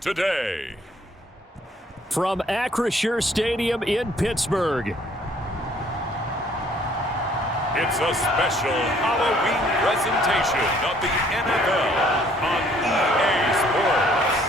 today. From Acrisure Stadium in Pittsburgh. It's a special Halloween presentation of the NFL on EA Sports.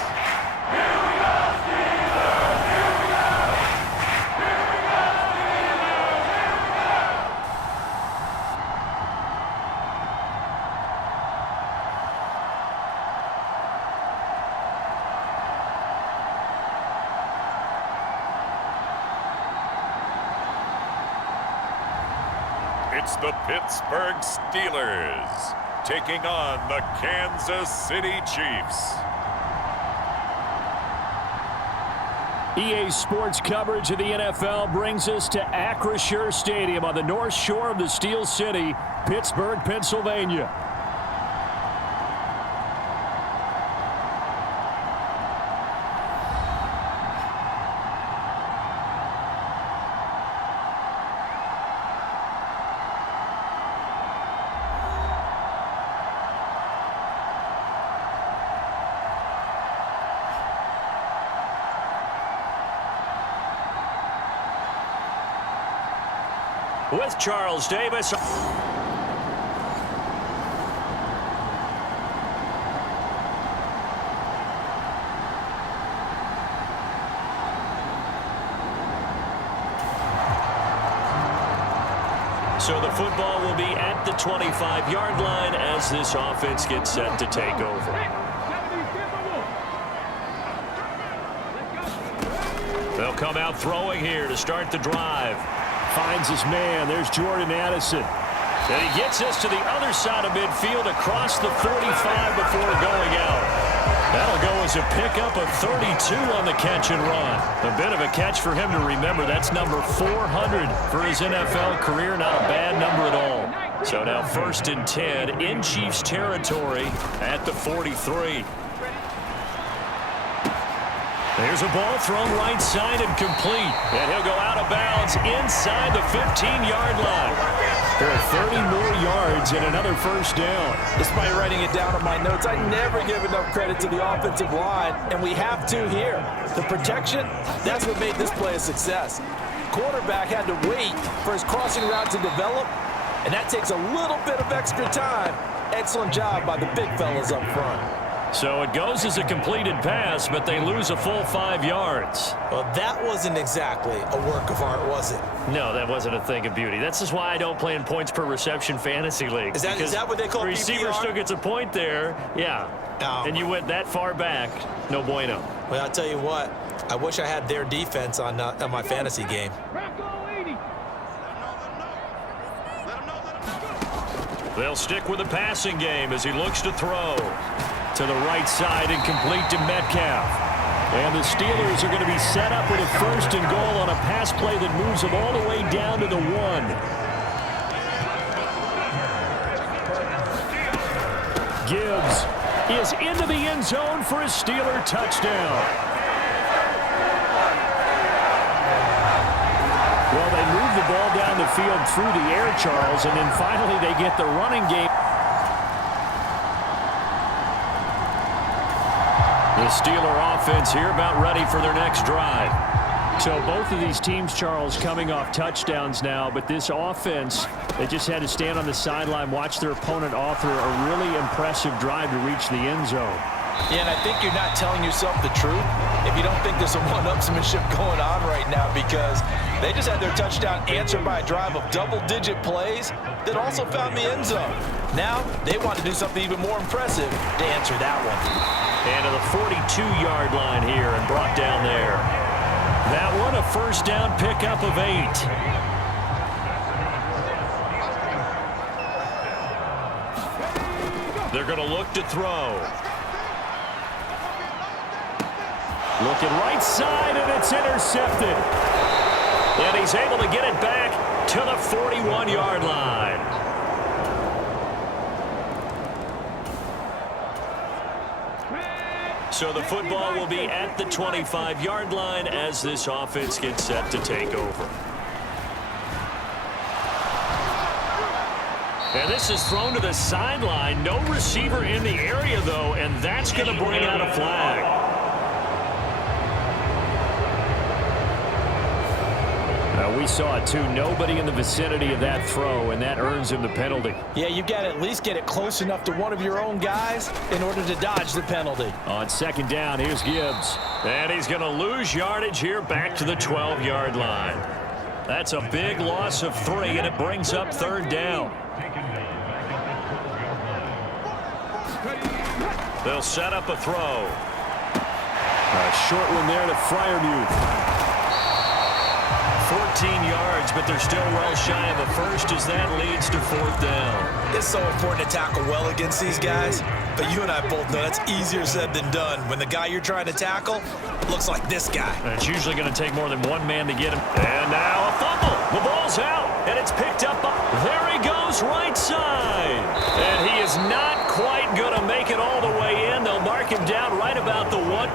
It's the Pittsburgh Steelers taking on the Kansas City Chiefs. EA Sports coverage of the NFL brings us to Acrisure Stadium on the north shore of the Steel City, Pittsburgh, Pennsylvania. With Charles Davis. So the football will be at the 25-yard line as this offense gets set to take over. They'll come out throwing here to start the drive. Finds his man. There's Jordan Addison. And he gets us to the other side of midfield across the 45 before going out. That'll go as a pickup of 32 on the catch and run. A bit of a catch for him to remember. That's number 400 for his NFL career. Not a bad number at all. So now 1st and 10 in Chiefs territory at the 43. There's a ball thrown right side and complete. And he'll go out of bounds inside the 15-yard line. For 30 more yards and another first down. Despite writing it down on my notes, I never give enough credit to the offensive line, and we have to here. The protection, that's what made this play a success. Quarterback had to wait for his crossing route to develop, and that takes a little bit of extra time. Excellent job by the big fellas up front. So it goes as a completed pass, but they lose a full 5 yards. Well, that wasn't exactly a work of art, was it? No, that wasn't a thing of beauty. That's just why I don't play in points per reception fantasy league. Is that what they call PPR? The receiver still gets a point there, yeah. Oh. And you went that far back, no bueno. Well, I'll tell you what, I wish I had their defense on my fantasy game. They'll stick with the passing game as he looks to throw. To the right side and complete to Metcalf. And the Steelers are going to be set up with a 1st and goal on a pass play that moves them all the way down to the 1. Gibbs is into the end zone for a Steeler touchdown. Well, they move the ball down the field through the air, Charles, and then finally they get the running game. The Steeler offense here about ready for their next drive. So both of these teams, Charles, coming off touchdowns now, but this offense, they just had to stand on the sideline, watch their opponent author a really impressive drive to reach the end zone. Yeah, and I think you're not telling yourself the truth if you don't think there's some one-upsmanship going on right now, because they just had their touchdown answered by a drive of double-digit plays that also found the end zone. Now they want to do something even more impressive to answer that one. And to the 42-yard line here and brought down there. That one a first down pickup of 8. They're going to look to throw. Looking right side, and it's intercepted. And he's able to get it back to the 41-yard line. So the football will be at the 25-yard line as this offense gets set to take over. And this is thrown to the sideline. No receiver in the area, though, and that's going to bring out a flag. We saw it too. Nobody in the vicinity of that throw, and that earns him the penalty. Yeah, you've got to at least get it close enough to one of your own guys in order to dodge the penalty. On second down, here's Gibbs. And he's going to lose yardage here back to the 12-yard line. That's a big loss of 3, and it brings up third down. They'll set up a throw. A short one there to Freiermuth. 14 yards, but they're still well shy of a first as that leads to fourth down. It's so important to tackle well against these guys, but you and I both know that's easier said than done when the guy you're trying to tackle looks like this guy. And it's usually going to take more than one man to get him. And now a fumble. The ball's out, and it's picked up. There he goes, right side. And he is not quite going to make it all the way in. They'll mark him down right about the 1.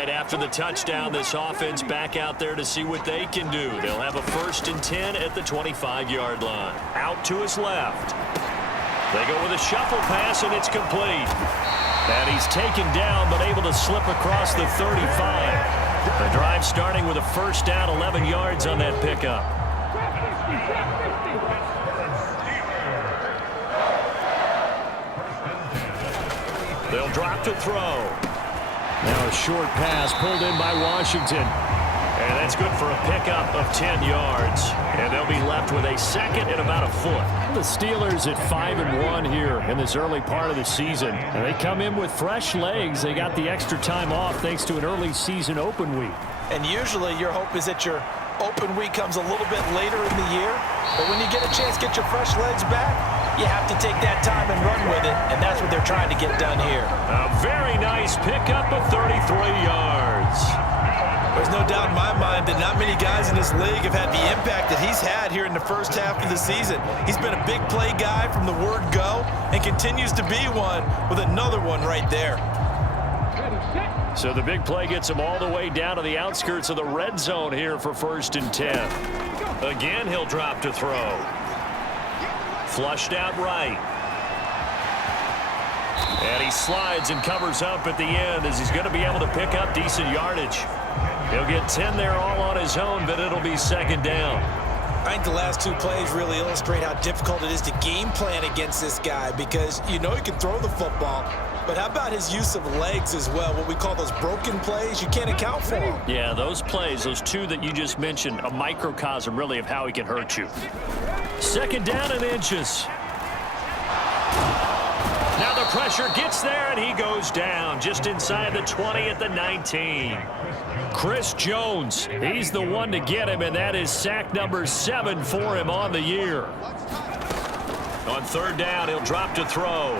After the touchdown, this offense back out there to see what they can do. They'll have a 1st and 10 at the 25-yard line. Out to his left. They go with a shuffle pass, and it's complete. And he's taken down, but able to slip across the 35. The drive starting with a 1st down, 11 yards on that pickup. They'll drop to throw. Now a short pass pulled in by Washington. And that's good for a pickup of 10 yards. And they'll be left with a 2nd and about a foot. The Steelers at 5-1 here in this early part of the season. And they come in with fresh legs. They got the extra time off thanks to an early season open week. And usually your hope is that your open week comes a little bit later in the year. But when you get a chance to get your fresh legs back, you have to take that time and run with it, and that's what they're trying to get done here. A very nice pickup of 33 yards. There's no doubt in my mind that not many guys in this league have had the impact that he's had here in the first half of the season. He's been a big play guy from the word go and continues to be one with another one right there. So the big play gets him all the way down to the outskirts of the red zone here for 1st and 10. Again, he'll drop to throw. Flushed out right. And he slides and covers up at the end as he's going to be able to pick up decent yardage. He'll get 10 there all on his own, but it'll be 2nd down. I think the last 2 plays really illustrate how difficult it is to game plan against this guy because you know he can throw the football, but how about his use of legs as well, what we call those broken plays? You can't account for them. Yeah, those plays, those 2 that you just mentioned, a microcosm really of how he can hurt you. 2nd down and inches. Now the pressure gets there, and he goes down just inside the 20 at the 19. Chris Jones, he's the one to get him, and that is sack number 7 for him on the year. On 3rd down, he'll drop to throw.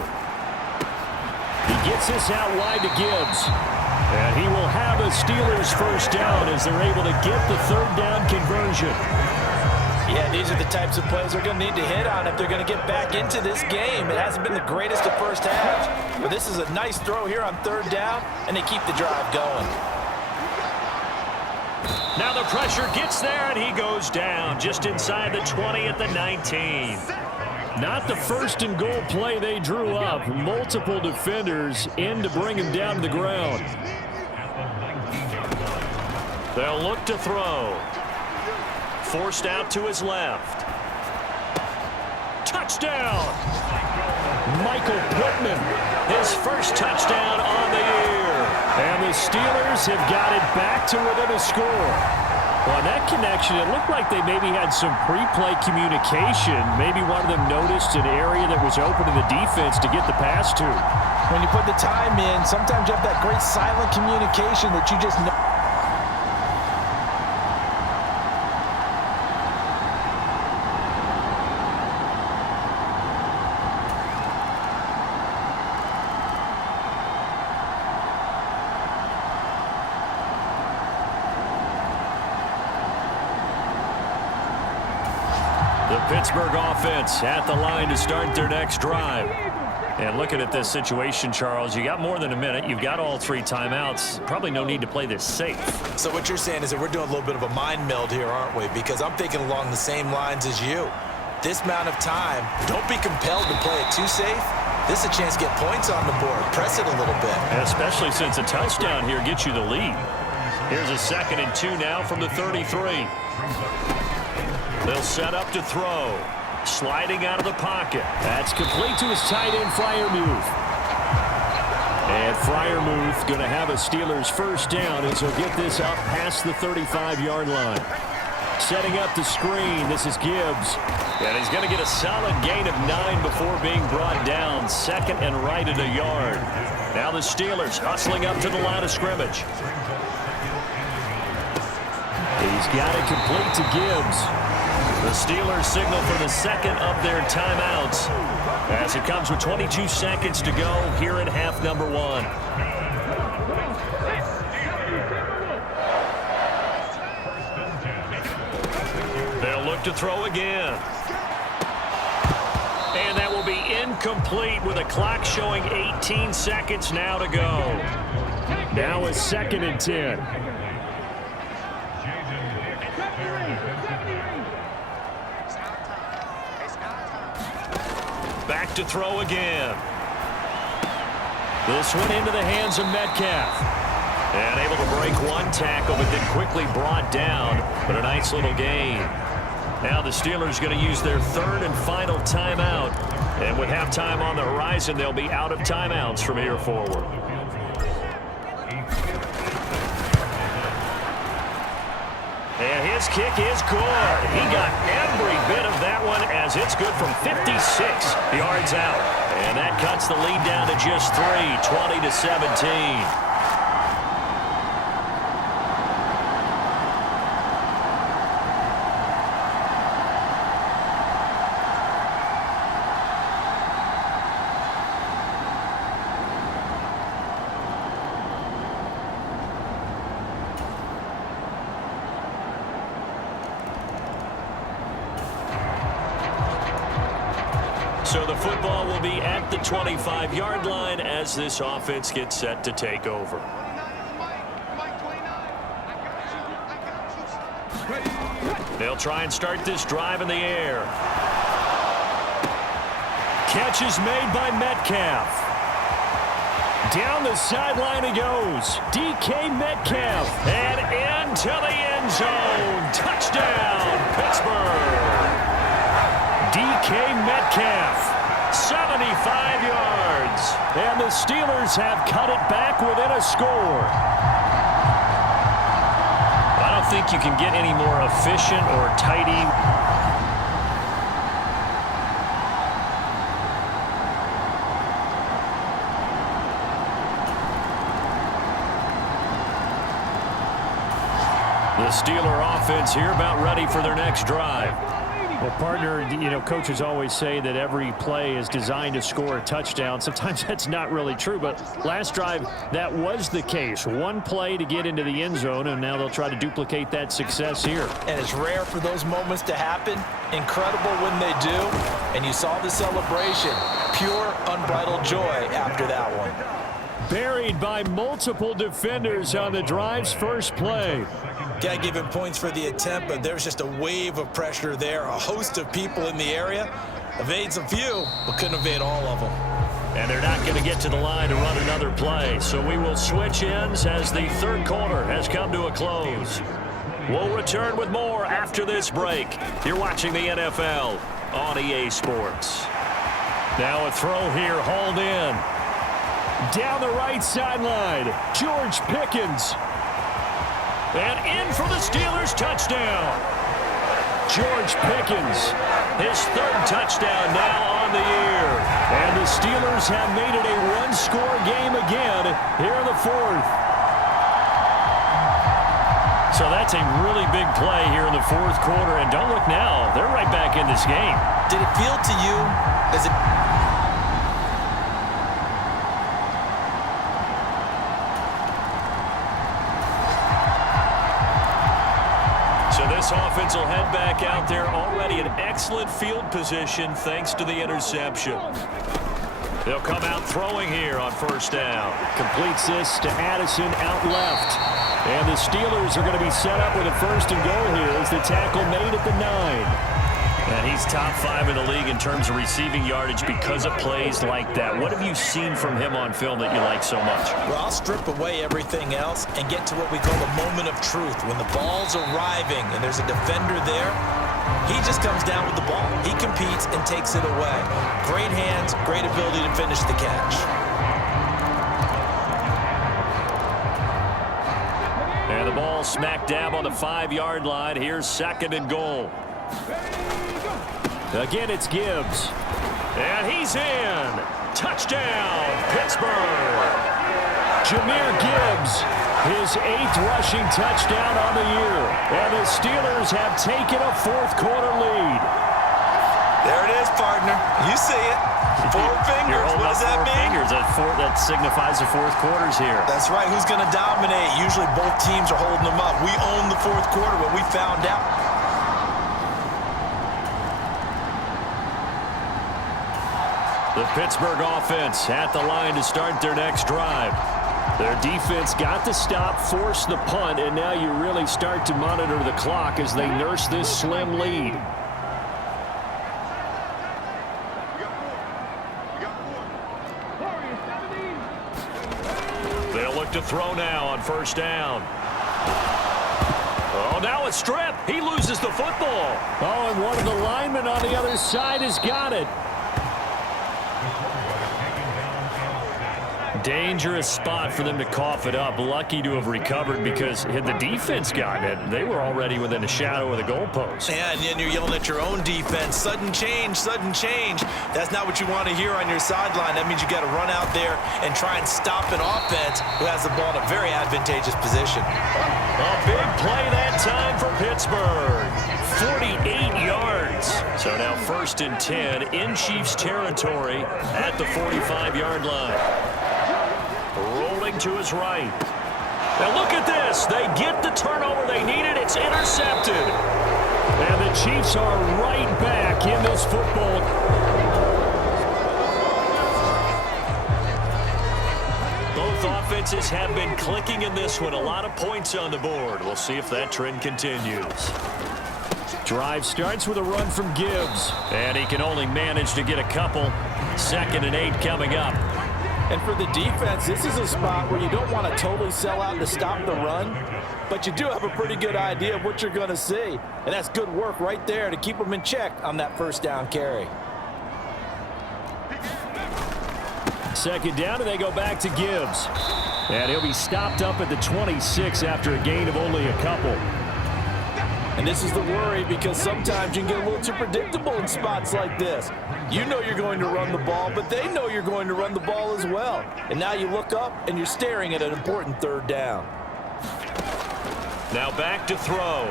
He gets this out wide to Gibbs. And he will have a Steelers 1st down as they're able to get the 3rd down conversion. Yeah, these are the types of plays they're going to need to hit on if they're going to get back into this game. It hasn't been the greatest of first halves, but this is a nice throw here on 3rd down, and they keep the drive going. Now the pressure gets there, and he goes down just inside the 20 at the 19. Not the 1st and goal play they drew up. Multiple defenders in to bring him down to the ground. They'll look to throw. Forced out to his left. Touchdown! Michael Pittman, his 1st touchdown on the year. And the Steelers have got it back to within a score. Well, that connection, it looked like they maybe had some pre-play communication. Maybe one of them noticed an area that was open to the defense to get the pass to. When you put the time in, sometimes you have that great silent communication that you just know. Pittsburgh offense at the line to start their next drive. And looking at this situation, Charles, you got more than a minute. You've got all 3 timeouts. Probably no need to play this safe. So what you're saying is that we're doing a little bit of a mind meld here, aren't we? Because I'm thinking along the same lines as you. This amount of time, don't be compelled to play it too safe. This is a chance to get points on the board. Press it a little bit. Especially since a touchdown here gets you the lead. Here's a 2nd and 2 now from the 33. They'll set up to throw. Sliding out of the pocket. That's complete to his tight end, Freiermuth. And Freiermuth going to have a Steelers first down as he'll get this out past the 35-yard line. Setting up the screen. This is Gibbs. And he's going to get a solid gain of 9 before being brought down. 2nd and right at a yard. Now the Steelers hustling up to the line of scrimmage. He's got it complete to Gibbs. The Steelers signal for the 2nd of their timeouts as it comes with 22 seconds to go here in half number 1. They'll look to throw again. And that will be incomplete with a clock showing 18 seconds now to go. Now it's 2nd and 10. Back to throw again. This one into the hands of Metcalf. And able to break one tackle, but then quickly brought down. But a nice little gain. Now the Steelers going to use their 3rd and final timeout. And with halftime on the horizon, they'll be out of timeouts from here forward. And his kick is good. He got every bit of that one as it's good from 56 yards out. And that cuts the lead down to just 3, 20-17. So the football will be at the 25-yard line as this offense gets set to take over. They'll try and start this drive in the air. Catch is made by Metcalf. Down the sideline he goes. DK Metcalf. And into the end zone. Touchdown, Pittsburgh. DK Metcalf, 75 yards. And the Steelers have cut it back within a score. I don't think you can get any more efficient or tidy. The Steeler offense here about ready for their next drive. Well, partner, you know, coaches always say that every play is designed to score a touchdown. Sometimes that's not really true, but last drive, that was the case. One play to get into the end zone, and now they'll try to duplicate that success here. And it's rare for those moments to happen. Incredible when they do. And you saw the celebration. Pure, unbridled joy after that one. Buried by multiple defenders on the drive's first play. Got to give him points for the attempt, but there's just a wave of pressure there. A host of people in the area. Evades a few, but couldn't evade all of them. And they're not going to get to the line to run another play. So we will switch ends as the third quarter has come to a close. We'll return with more after this break. You're watching the NFL on EA Sports. Now a throw here, hauled in. Down the right sideline, George Pickens. And in for the Steelers touchdown. George Pickens, his 3rd touchdown now on the year. And the Steelers have made it a one-score game again here in the 4th. So that's a really big play here in the 4th quarter. And don't look now, they're right back in this game. Did it feel to you as it... This offense will head back out there, already in excellent field position thanks to the interception. They'll come out throwing here on first down. Completes this to Addison out left. And the Steelers are going to be set up with a 1st and goal here as the tackle made at the 9. And he's top 5 in the league in terms of receiving yardage because of plays like that. What have you seen from him on film that you like so much? Well, I'll strip away everything else and get to what we call the moment of truth. When the ball's arriving and there's a defender there, he just comes down with the ball. He competes and takes it away. Great hands, great ability to finish the catch. And the ball smack dab on the 5-yard line. Here's 2nd and goal. Again, it's Gibbs. And he's in. Touchdown, Pittsburgh. Jahmyr Gibbs, his 8th rushing touchdown on the year. And the Steelers have taken a 4th-quarter lead. There it is, partner. You see it. 4 fingers. What does that mean? Fingers. That signifies the 4th quarters here. That's right. Who's going to dominate? Usually both teams are holding them up. We own the 4th quarter, but we found out. The Pittsburgh offense at the line to start their next drive. Their defense got the stop, forced the punt, and now you really start to monitor the clock as they nurse this slim lead. They'll look to throw now on 1st down. Oh, now a strip. He loses the football. Oh, and one of the linemen on the other side has got it. Dangerous spot for them to cough it up. Lucky to have recovered because had the defense gotten it, they were already within a shadow of the goalpost. Yeah, and then you're yelling at your own defense. Sudden change, sudden change. That's not what you want to hear on your sideline. That means you got to run out there and try and stop an offense who has the ball in a very advantageous position. A big play that time for Pittsburgh. 48 yards. So now 1st and 10 in Chiefs territory at the 45-yard line. Rolling to his right. Now look at this. They get the turnover they needed. It's intercepted. And the Chiefs are right back in this football. Both offenses have been clicking in this one. A lot of points on the board. We'll see if that trend continues. Drive starts with a run from Gibbs. And he can only manage to get a couple. 2nd and 8 coming up. And for the defense, this is a spot where you don't want to totally sell out to stop the run, but you do have a pretty good idea of what you're going to see. And that's good work right there to keep them in check on that 1st down carry. 2nd down, and they go back to Gibbs. And he'll be stopped up at the 26 after a gain of only a couple. And this is the worry because sometimes you can get a little too predictable in spots like this. You know you're going to run the ball, but they know you're going to run the ball as well. And now you look up and you're staring at an important 3rd down. Now back to throw.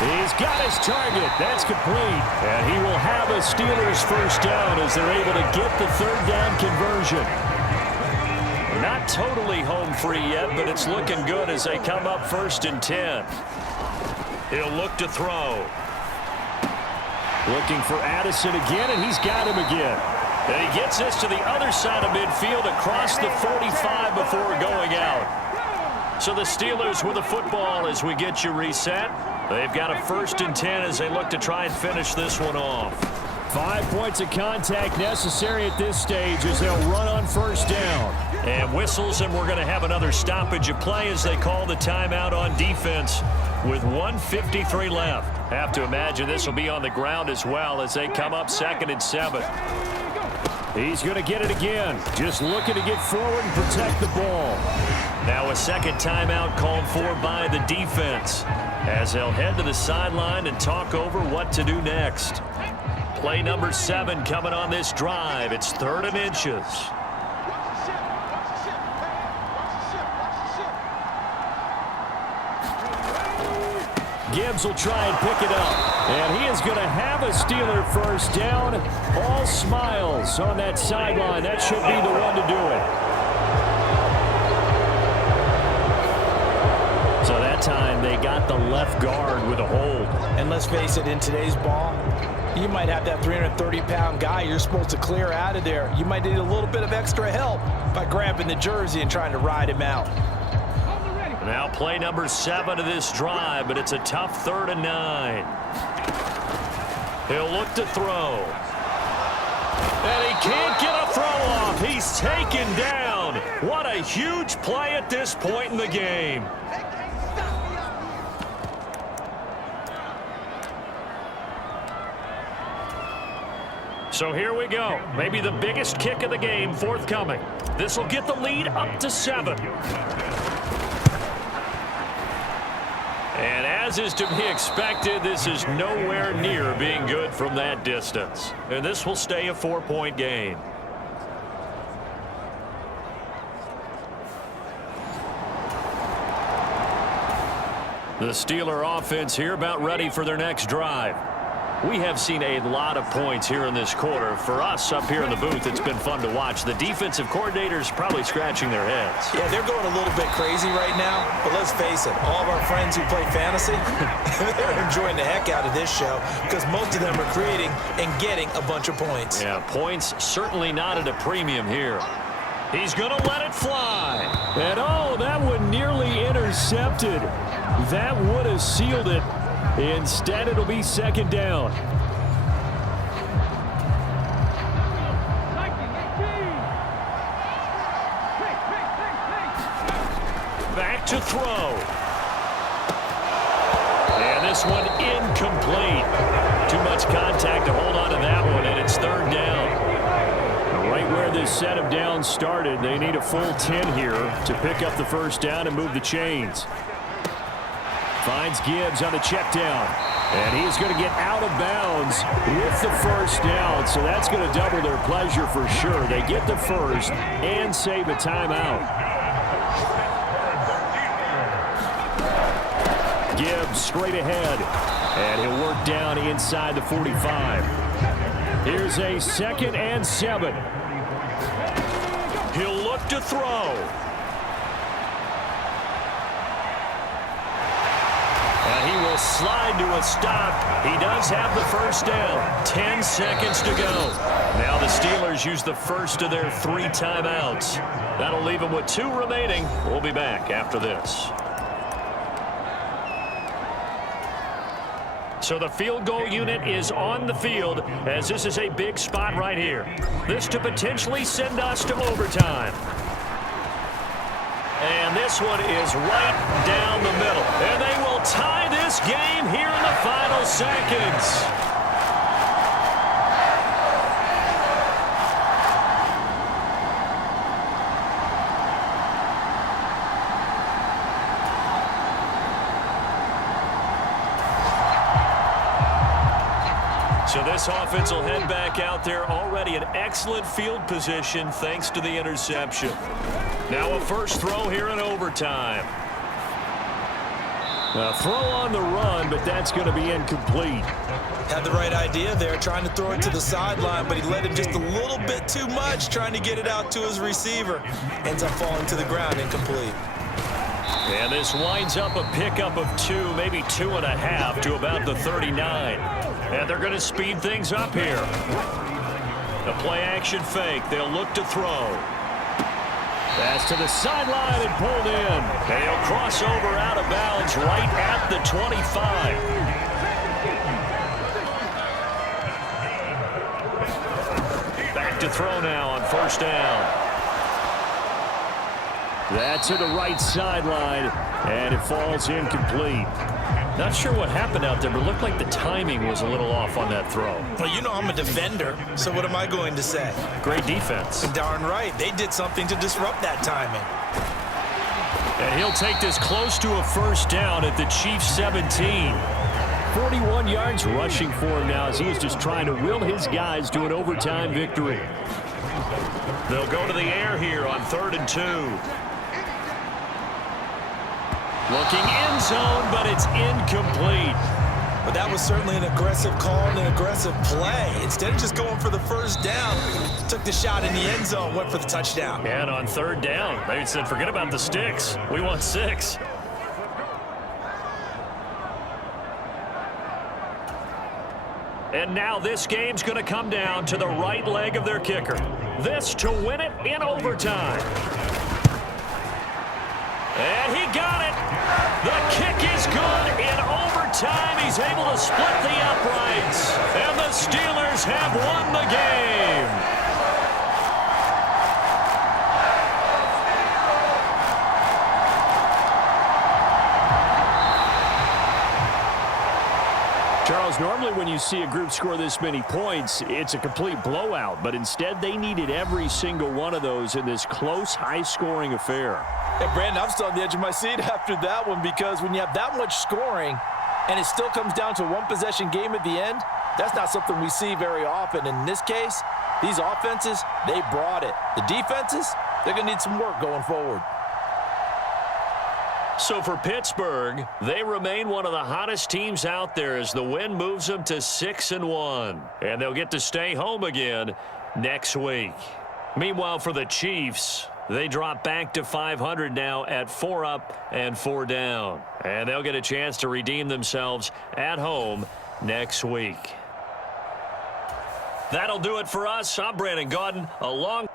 He's got his target. That's complete. And he will have a Steelers 1st down as they're able to get the 3rd down conversion. Not totally home free yet, but it's looking good as they come up 1st and 10. He'll look to throw. Looking for Addison again, and he's got him again. And he gets this to the other side of midfield across the 45 before going out. So the Steelers with the football as we get you reset. They've got a 1st and 10 as they look to try and finish this one off. 5 points of contact necessary at this stage as they'll run on 1st down. And whistles, and we're going to have another stoppage of play as they call the timeout on defense with 1:53 left. Have to imagine this will be on the ground as well as they come up 2nd and 7. He's going to get it again. Just looking to get forward and protect the ball. Now a 2nd timeout called for by the defense as they'll head to the sideline and talk over what to do next. Play number 7 coming on this drive. It's 3rd and inches. Gibbs will try and pick it up. And he is going to have a Steeler 1st down. All smiles on that sideline. That should be the one to do it. So that time they got the left guard with a hold. And let's face it, in today's ball, you might have that 330-pound guy you're supposed to clear out of there. You might need a little bit of extra help by grabbing the jersey and trying to ride him out. Now play number 7 of this drive, but it's a tough 3rd and 9. He'll look to throw. And he can't get a throw off. He's taken down. What a huge play at this point in the game. So here we go. Maybe the biggest kick of the game forthcoming. This will get the lead up to 7. And as is to be expected, this is nowhere near being good from that distance. And this will stay a 4-point game. The Steeler offense here about ready for their next drive. We have seen a lot of points here in this quarter. For us up here in the booth, it's been fun to watch. The defensive coordinators probably scratching their heads. Yeah, they're going a little bit crazy right now, but let's face it, all of our friends who play fantasy, they're enjoying the heck out of this show because most of them are creating and getting a bunch of points. Yeah, points certainly not at a premium here. He's going to let it fly. And oh, that one nearly intercepted. That would have sealed it. Instead, it'll be 2nd down. Back to throw. And this one incomplete. Too much contact to hold on to that one, and it's 3rd down. Right where this set of downs started, they need a full 10 here to pick up the 1st down and move the chains. Finds Gibbs on the check down. And he's going to get out of bounds with the 1st down. So that's going to double their pleasure for sure. They get the 1st and save a timeout. Gibbs straight ahead. And he'll work down inside the 45. Here's a 2nd and 7. He'll look to throw. And he will slide to a stop. He does have the 1st down. 10 seconds to go. Now the Steelers use the 1st of their 3 timeouts. That'll leave them with 2 remaining. We'll be back after this. So the field goal unit is on the field as this is a big spot right here. This to potentially send us to overtime. And this one is right down the middle. And they will tie this game here in the final seconds. So this offense will head back out there already in excellent field position thanks to the interception. Now a 1st throw here in overtime. A throw on the run, but that's going to be incomplete. Had the right idea there, trying to throw it to the sideline, but he led him just a little bit too much, trying to get it out to his receiver. Ends up falling to the ground, incomplete. And this winds up a pickup of 2, maybe 2.5 to about the 39. And they're going to speed things up here. The play-action fake. They'll look to throw. Pass to the sideline and pulled in. And he'll cross over out of bounds right at the 25. Back to throw now on 1st down. That's to the right sideline, and it falls incomplete. Not sure what happened out there, but it looked like the timing was a little off on that throw. Well, you know I'm a defender, so what am I going to say? Great defense. Darn right. They did something to disrupt that timing. And he'll take this close to a 1st down at the Chiefs' 17. 41 yards rushing for him now as he is just trying to will his guys to an overtime victory. They'll go to the air here on 3rd and 2. Looking end zone, but it's incomplete. But that was certainly an aggressive call and an aggressive play. Instead of just going for the 1st down, took the shot in the end zone, went for the touchdown. And on 3rd down, they said, forget about the sticks. We want 6. And now this game's going to come down to the right leg of their kicker. This to win it in overtime. And he got it. The kick is good. In overtime, he's able to split the uprights. And the Steelers have won the game. Charles, normally when you see a group score this many points, it's a complete blowout. But instead, they needed every single one of those in this close, high-scoring affair. Hey, Brandon, I'm still on the edge of my seat after that one because when you have that much scoring and it still comes down to a one-possession game at the end, that's not something we see very often. In this case, these offenses, they brought it. The defenses, they're going to need some work going forward. So for Pittsburgh, they remain one of the hottest teams out there as the win moves them to 6-1. And they'll get to stay home again next week. Meanwhile, for the Chiefs, they drop back to 500 now at 4 up and 4 down. And they'll get a chance to redeem themselves at home next week. That'll do it for us. I'm Brandon Gaudin, along